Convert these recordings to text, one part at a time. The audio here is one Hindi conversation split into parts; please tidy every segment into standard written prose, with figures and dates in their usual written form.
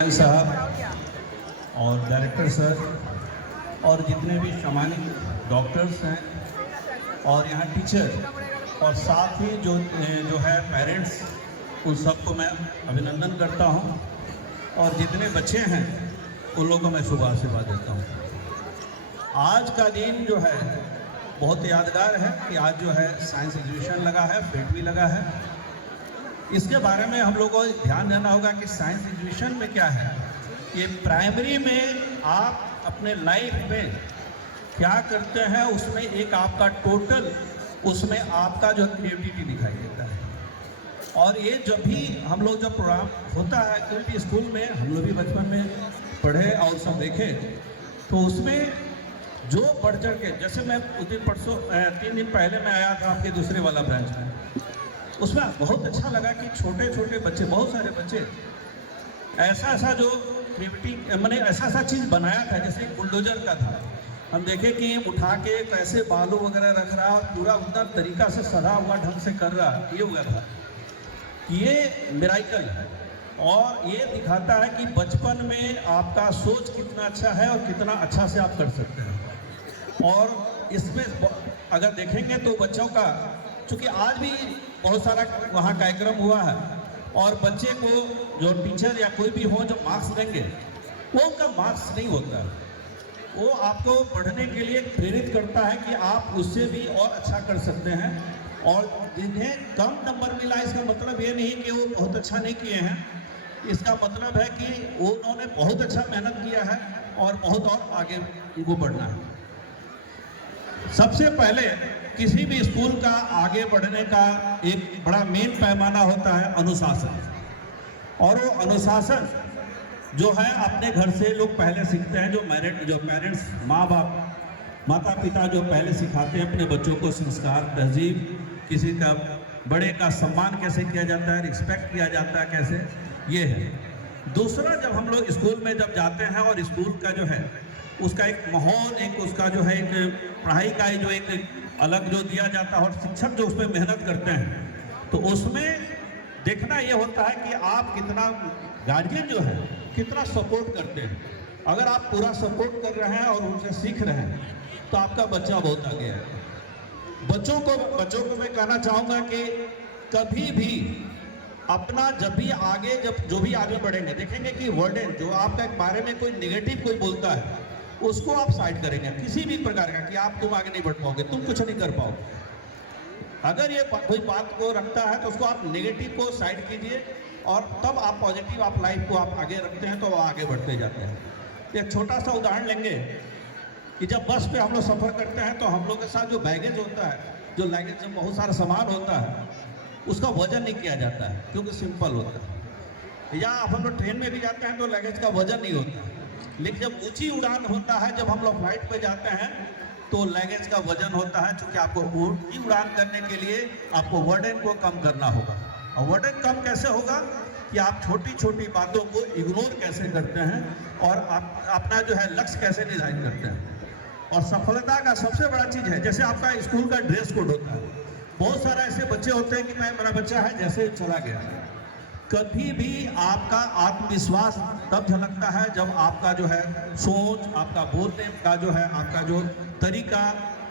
साहब और डायरेक्टर सर और जितने भी सामान्य डॉक्टर्स हैं और यहाँ टीचर और साथ ही जो है पेरेंट्स, उन सबको मैं अभिनंदन करता हूँ। और जितने बच्चे हैं उन लोगों को मैं शुभ आशीर्वाद देता हूँ। आज का दिन जो है बहुत यादगार है कि आज जो है साइंस एग्जीबिशन लगा है, फेट भी लगा है। इसके बारे में हम लोगों को ध्यान देना होगा कि साइंस एग्जीबिशन में क्या है। ये प्राइमरी में आप अपने लाइफ में क्या करते हैं, उसमें एक आपका टोटल, उसमें आपका जो क्रिएटिविटी दिखाई देता है। और ये जब भी हम लोग जब प्रोग्राम होता है, क्योंकि स्कूल में हम लोग भी बचपन में पढ़े और सब देखे, तो उसमें जो बढ़ चढ़ के, जैसे मैं उस दिन परसों 3 दिन पहले मैं आया था आपके दूसरे वाला ब्रांच में, उसमें बहुत अच्छा लगा कि छोटे छोटे बच्चे, बहुत सारे बच्चे ऐसा जो क्रिएटिविटी मैंने ऐसा चीज़ बनाया था जैसे बुलडोजर का था। हम देखे कि उठा के कैसे बालू वगैरह रख रहा और पूरा उतना तरीका से सधा हुआ ढंग से कर रहा, ये हुआ था। ये मिराइकल है और ये दिखाता है कि बचपन में आपका सोच कितना अच्छा है और कितना अच्छा से आप कर सकते हैं। और इसमें अगर देखेंगे तो बच्चों का, चूँकि आज भी बहुत सारा वहाँ कार्यक्रम हुआ है और बच्चे को जो टीचर या कोई भी हो जो मार्क्स देंगे, वो उनका मार्क्स नहीं होता है, वो आपको पढ़ने के लिए प्रेरित करता है कि आप उससे भी और अच्छा कर सकते हैं। और जिन्हें कम नंबर मिला, इसका मतलब ये नहीं कि वो बहुत अच्छा नहीं किए हैं, इसका मतलब है कि उन्होंने बहुत अच्छा मेहनत किया है और बहुत और आगे उनको बढ़ना है। सबसे पहले किसी भी स्कूल का आगे बढ़ने का एक बड़ा मेन पैमाना होता है अनुशासन। और वो अनुशासन जो है अपने घर से लोग पहले सीखते हैं। जो पेरेंट्स, माँ बाप, माता पिता जो पहले सिखाते हैं अपने बच्चों को संस्कार, तहजीब, किसी का बड़े का सम्मान कैसे किया जाता है, रिस्पेक्ट किया जाता है कैसे, ये है। दूसरा, जब हम लोग स्कूल में जब जाते हैं और स्कूल का जो है उसका एक माहौल, एक उसका जो है एक पढ़ाई का जो एक अलग जो दिया जाता है और शिक्षक जो उसमें मेहनत करते हैं, तो उसमें देखना ये होता है कि आप कितना, गार्जियन जो है कितना सपोर्ट करते हैं। अगर आप पूरा सपोर्ट कर रहे हैं और उनसे सीख रहे हैं तो आपका बच्चा बहुत आगे है। बच्चों को मैं कहना चाहूँगा कि कभी भी अपना, जब भी आगे बढ़ेंगे, देखेंगे कि वर्डन जो आपका बारे में कोई निगेटिव कोई बोलता है, उसको आप साइड करेंगे किसी भी प्रकार का कि तुम आगे नहीं बढ़ पाओगे, तुम कुछ नहीं कर पाओगे। अगर ये कोई बात को रखता है तो उसको आप नेगेटिव को साइड कीजिए और तब आप पॉजिटिव, आप लाइफ को आप आगे रखते हैं तो वो आगे बढ़ते जाते हैं। एक छोटा सा उदाहरण लेंगे कि जब बस पे हम लोग सफ़र करते हैं तो हम लोग के साथ जो बैगेज होता है, जो लगेज, जो बहुत सारा सामान होता है, उसका वजन नहीं किया जाता है क्योंकि सिंपल होता है। या हम लोग ट्रेन में भी जाते हैं तो लगेज का वजन नहीं होता है। लेकिन जब ऊंची उड़ान होता है, जब हम लोग फ्लाइट पे जाते हैं तो लगेज का वजन होता है, क्योंकि आपको ऊंची उड़ान करने के लिए आपको बर्डन को कम करना होगा। और बर्डन कम कैसे होगा कि आप छोटी छोटी बातों को इग्नोर कैसे करते हैं और आप अपना जो है लक्ष्य कैसे निर्धारित करते हैं। और सफलता का सबसे बड़ा चीज़ है, जैसे आपका स्कूल का ड्रेस कोड होता है। बहुत सारा ऐसे बच्चे होते हैं कि मेरा बच्चा है जैसे चला गया। कभी भी आपका आत्मविश्वास तब झलकता है जब आपका जो है सोच, आपका बोलने का जो है आपका जो तरीका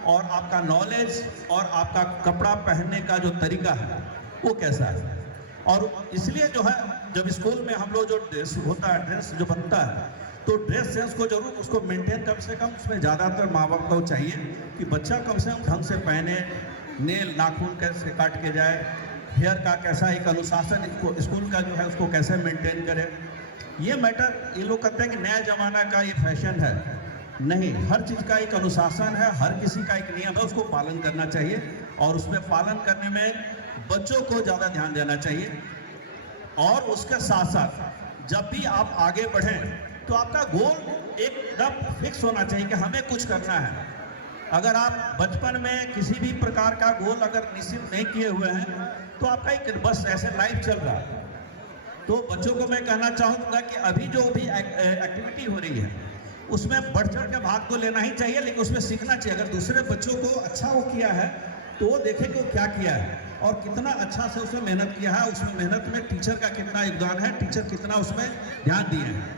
और आपका नॉलेज और आपका कपड़ा पहनने का जो तरीका है वो कैसा है। और इसलिए जो है जब स्कूल में हम लोग जो ड्रेस होता है, ड्रेस जो बनता है, तो ड्रेस सेंस को जरूर उसको मेंटेन कम से कम, उसमें ज़्यादातर माँ बाप को चाहिए कि बच्चा कम से कम ढंग से पहने, नेल नाखून कैसे काट के जाए, हेयर का कैसा एक अनुशासन, इसको स्कूल का जो है उसको कैसे मेंटेन करें। ये मैटर, ये लोग कहते हैं कि नया ज़माना का ये फैशन है, नहीं, हर चीज़ का एक अनुशासन है, हर किसी का एक नियम है, उसको पालन करना चाहिए। और उसमें पालन करने में बच्चों को ज़्यादा ध्यान देना चाहिए। और उसके साथ साथ जब भी आप आगे बढ़ें तो आपका गोल एकदम फिक्स होना चाहिए कि हमें कुछ करना है। अगर आप बचपन में किसी भी प्रकार का गोल अगर निश्चित नहीं किए हुए हैं तो आपका एक बस ऐसे लाइफ चल रहा है। तो बच्चों को मैं कहना चाहूँगा कि अभी जो भी एक्टिविटी हो रही है उसमें बढ़ चढ़ के भाग तो लेना ही चाहिए, लेकिन उसमें सीखना चाहिए। अगर दूसरे बच्चों को अच्छा वो किया है तो वो देखें कि वो क्या किया है और कितना अच्छा से उसने मेहनत किया है, उसमें मेहनत में टीचर का कितना योगदान है, टीचर कितना उसमें ध्यान दिए हैं।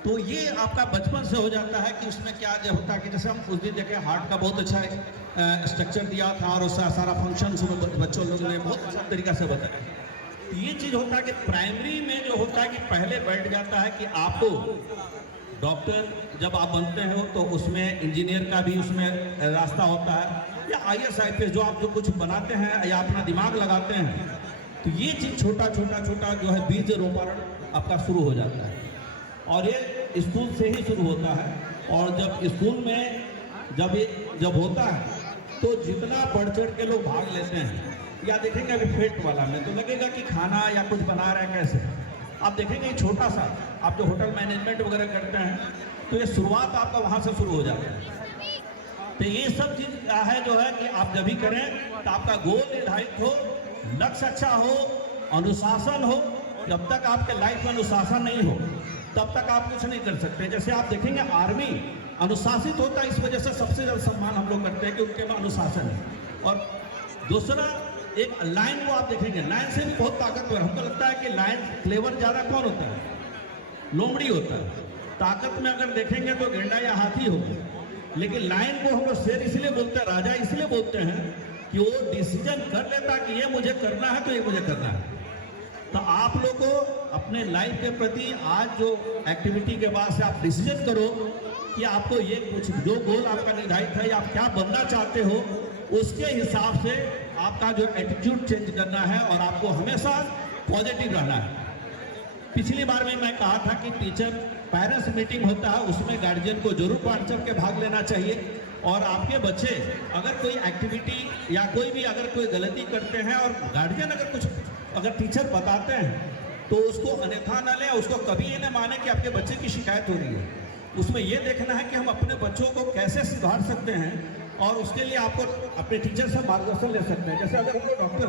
तो ये आपका बचपन से हो जाता है कि उसमें क्या जो होता है कि जैसे हम उस दिन देखे हार्ट का बहुत अच्छा स्ट्रक्चर दिया था और उसका सारा फंक्शन उसमें बच्चों लोगों ने बहुत अच्छा तरीका से बताया। ये चीज़ होता है कि प्राइमरी में जो होता है कि पहले बैठ जाता है कि आपको डॉक्टर जब आप बनते हो तो उसमें इंजीनियर का भी उसमें रास्ता होता है, या IAS IPS जो आप जो कुछ बनाते हैं या अपना दिमाग लगाते हैं। तो ये चीज़ छोटा जो है बीज रोपण आपका शुरू हो जाता है और ये स्कूल से ही शुरू होता है। और जब स्कूल में जब होता है तो जितना बढ़ चढ़ के लोग भाग लेते हैं, या देखेंगे अभी फेट वाला में तो लगेगा कि खाना या कुछ बना रहे हैं कैसे, आप देखेंगे छोटा सा आप जो होटल मैनेजमेंट वगैरह करते हैं तो ये शुरुआत आपका वहाँ से शुरू हो जाता है। तो ये सब चीज़ है जो है कि आप जब भी करें तो आपका गोल निर्धारित हो, लक्ष्य अच्छा हो, अनुशासन हो। जब तक आपके लाइफ में अनुशासन नहीं हो तब तक आप कुछ नहीं कर सकते। जैसे आप देखेंगे आर्मी अनुशासित होता है, इस वजह से सबसे ज़्यादा सम्मान हम लोग करते हैं कि उनके में अनुशासन है। और दूसरा एक लाइन को आप देखेंगे, लाइन से भी बहुत ताकतवर, हमको लगता है कि लाइन क्लेवर ज़्यादा कौन होता है, लोमड़ी होता है। ताकत में अगर देखेंगे तो गेंडा या हाथी होगा, लेकिन लाइन को हम लोग शेर इसलिए बोलते हैं, राजा इसलिए बोलते हैं कि वो डिसीजन कर लेता कि ये मुझे करना है तो ये मुझे करना है। तो आप लोग को अपने लाइफ के प्रति आज जो एक्टिविटी के बाद से आप डिसीजन करो कि आपको ये कुछ जो गोल आपका निर्धारित है या आप क्या बनना चाहते हो, उसके हिसाब से आपका जो एटीट्यूड चेंज करना है और आपको हमेशा पॉजिटिव रहना है। पिछली बार में मैं कहा था कि टीचर पेरेंट्स मीटिंग होता है, उसमें गार्जियन को जरूर बढ़ चढ़ के भाग लेना चाहिए। और आपके बच्चे अगर कोई एक्टिविटी या कोई भी अगर कोई गलती करते हैं और गार्जियन अगर टीचर बताते हैं तो उसको अन्यथा न लें, उसको कभी ये न माने कि आपके बच्चे की शिकायत हो रही है। उसमें ये देखना है कि हम अपने बच्चों को कैसे सुधार सकते हैं और उसके लिए आपको अपने टीचर से मार्गदर्शन ले सकते हैं। जैसे अगर कोई डॉक्टर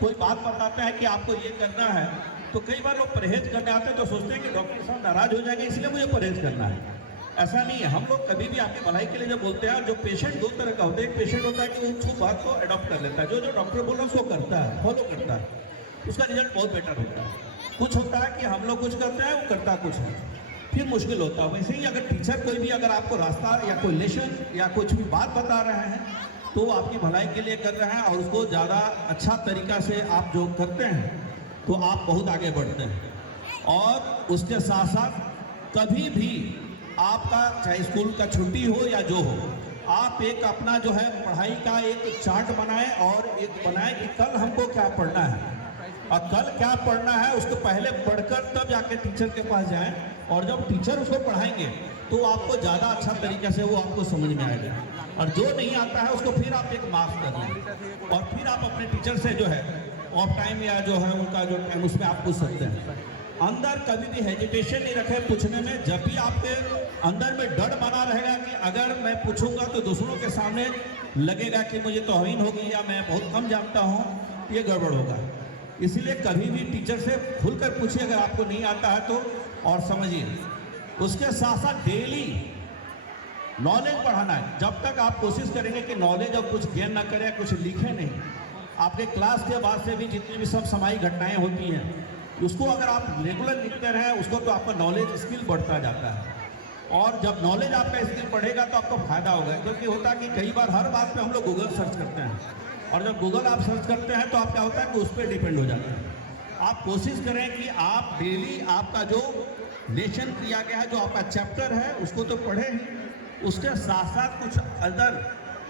कोई बात बताता है कि आपको ये करना है, तो कई बार लोग परहेज करने आते हैं तो सोचते हैं कि डॉक्टर साहब नाराज हो जाएंगे इसलिए मुझे परहेज करना है। ऐसा नहीं है, हम लोग कभी भी आपकी भलाई के लिए जब बोलते हैं, जो पेशेंट दो तरह का होता है। एक पेशेंट होता है कि वो उस बात को अडॉप्ट कर लेता है, जो डॉक्टर बोल रहा है उसको करता है, फॉलो करता है, उसका रिजल्ट बहुत बेटर होता है। कुछ होता है कि हम लोग कुछ करते हैं, वो करता कुछ है, फिर मुश्किल होता है। वैसे ही अगर टीचर कोई भी अगर आपको रास्ता या कोई लेसन या कुछ भी बात बता रहे हैं तो वो आपकी भलाई के लिए कर रहे हैं और उसको ज़्यादा अच्छा तरीका से आप जो करते हैं तो आप बहुत आगे बढ़ते हैं। और उसके साथ साथ कभी भी आपका चाहे स्कूल का छुट्टी हो या जो हो, आप एक अपना जो है पढ़ाई का एक चार्ट बनाएं और एक बनाएं कि कल हमको क्या पढ़ना है और कल क्या पढ़ना है उसको पहले पढ़कर तब जाके टीचर के पास जाएं। और जब टीचर उसको पढ़ाएंगे तो आपको ज़्यादा अच्छा तरीके से वो आपको समझ में आएगा। और जो नहीं आता है उसको फिर आप एक मार्क्स कर लें और फिर आप अपने टीचर से जो है ऑफ टाइम या जो है उनका जो टाइम उसमें आप पूछ सकते हैं। अंदर कभी भी हेजिटेशन नहीं रखें पूछने में। जब भी आपके अंदर में डर बना रहेगा कि अगर मैं पूछूंगा तो दूसरों के सामने लगेगा कि मुझे तौहीन होगी या मैं बहुत कम जानता हूँ, ये गड़बड़ होगा। इसलिए कभी भी टीचर से खुलकर पूछिए अगर आपको नहीं आता है तो, और समझिए। उसके साथ साथ डेली नॉलेज बढ़ाना है। जब तक आप कोशिश करेंगे कि नॉलेज और कुछ गेन ना करें, कुछ लिखे नहीं, आपके क्लास के बाद से भी जितनी भी सब सामायिक घटनाएं होती हैं उसको अगर आप रेगुलर लिखते रहें उसको तो आपका नॉलेज स्किल बढ़ता जाता है। और जब नॉलेज आपका स्किल बढ़ेगा तो आपको फायदा होगा। क्योंकि होता है कि कई बार हर बात पे हम लोग गूगल सर्च करते हैं और जब गूगल आप सर्च करते हैं तो आप क्या होता है कि उस पर डिपेंड हो जाता है। आप कोशिश करें कि आप डेली आपका जो लेसन किया गया है, जो आपका चैप्टर है उसको तो पढ़ें ही, उसके साथ साथ कुछ अदर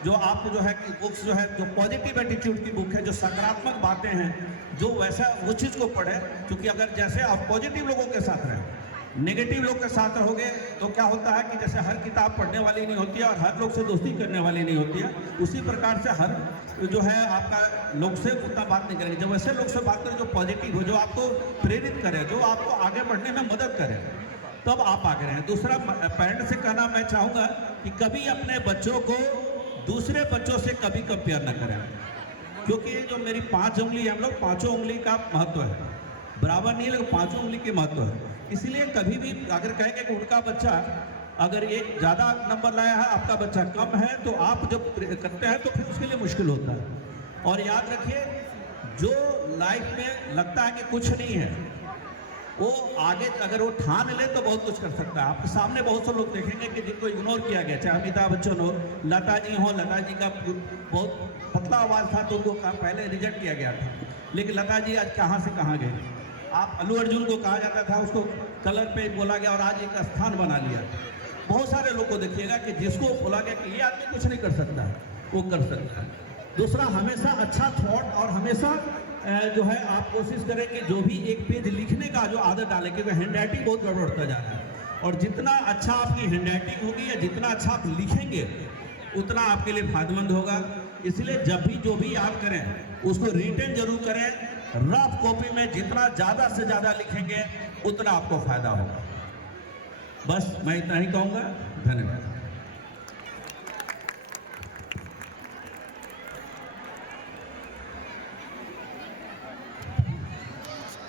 जो आप जो है कि बुक्स जो है जो पॉजिटिव एटीट्यूड की बुक है, जो सकारात्मक बातें हैं, जो वैसा वो चीज़ को पढ़ें। क्योंकि अगर जैसे आप पॉजिटिव लोगों के साथ रहें, नेगेटिव लोग के साथ रहोगे तो क्या होता है कि जैसे हर किताब पढ़ने वाली नहीं होती है और हर लोग से दोस्ती करने वाली नहीं होती है, उसी प्रकार से हर जो है आपका लोग से उतना बात नहीं करेंगे। जब वैसे लोग से बात करें जो पॉजिटिव हो, जो आपको प्रेरित करे, जो आपको आगे बढ़ने में मदद करे, तब आप आगे रहें। दूसरा, पेरेंट्स से कहना मैं चाहूँगा कि कभी अपने बच्चों को दूसरे बच्चों से कभी कंपेयर न करें। क्योंकि ये जो मेरी 5 उंगली है, हम लोग 5 उंगली का महत्व है, बराबर नहीं है लेकिन 5 उंगली की महत्व है। इसलिए कभी भी अगर कहेंगे कि उनका बच्चा अगर एक ज़्यादा नंबर लाया है, आपका बच्चा कम है, तो आप जब करते हैं तो फिर उसके लिए मुश्किल होता है। और याद रखिए, जो लाइफ में लगता है कि कुछ नहीं है, वो आगे अगर वो ठान ले तो बहुत कुछ कर सकता है। आपके सामने बहुत से लोग देखेंगे कि जिनको इग्नोर किया गया, चाहे अमिताभ बच्चन हो, लता जी हो। लता जी का बहुत पतला आवाज़ था तो उनको पहले रिजेक्ट किया गया था, लेकिन लता जी आज कहाँ से कहाँ गए। आप अल्लू अर्जुन को कहा जाता था, उसको कलर पे बोला गया और आज एक स्थान बना लिया। बहुत सारे लोग को देखिएगा कि जिसको बोला गया कि ये आदमी कुछ नहीं कर सकता, वो कर सकता है। दूसरा, हमेशा अच्छा थॉट और हमेशा जो है आप कोशिश करें कि जो भी एक पेज लिखने का जो आदत डालें, क्योंकि हैंड राइटिंग बहुत गड़बड़ होता जा रहा है। और जितना अच्छा आपकी हैंड राइटिंग होगी या जितना अच्छा आप लिखेंगे उतना आपके लिए फायदेमंद होगा। इसलिए जब भी जो भी याद करें उसको रिटन जरूर करें। रफ कॉपी में जितना ज़्यादा से ज़्यादा लिखेंगे उतना आपको फायदा होगा। बस मैं इतना ही कहूँगा। धन्यवाद।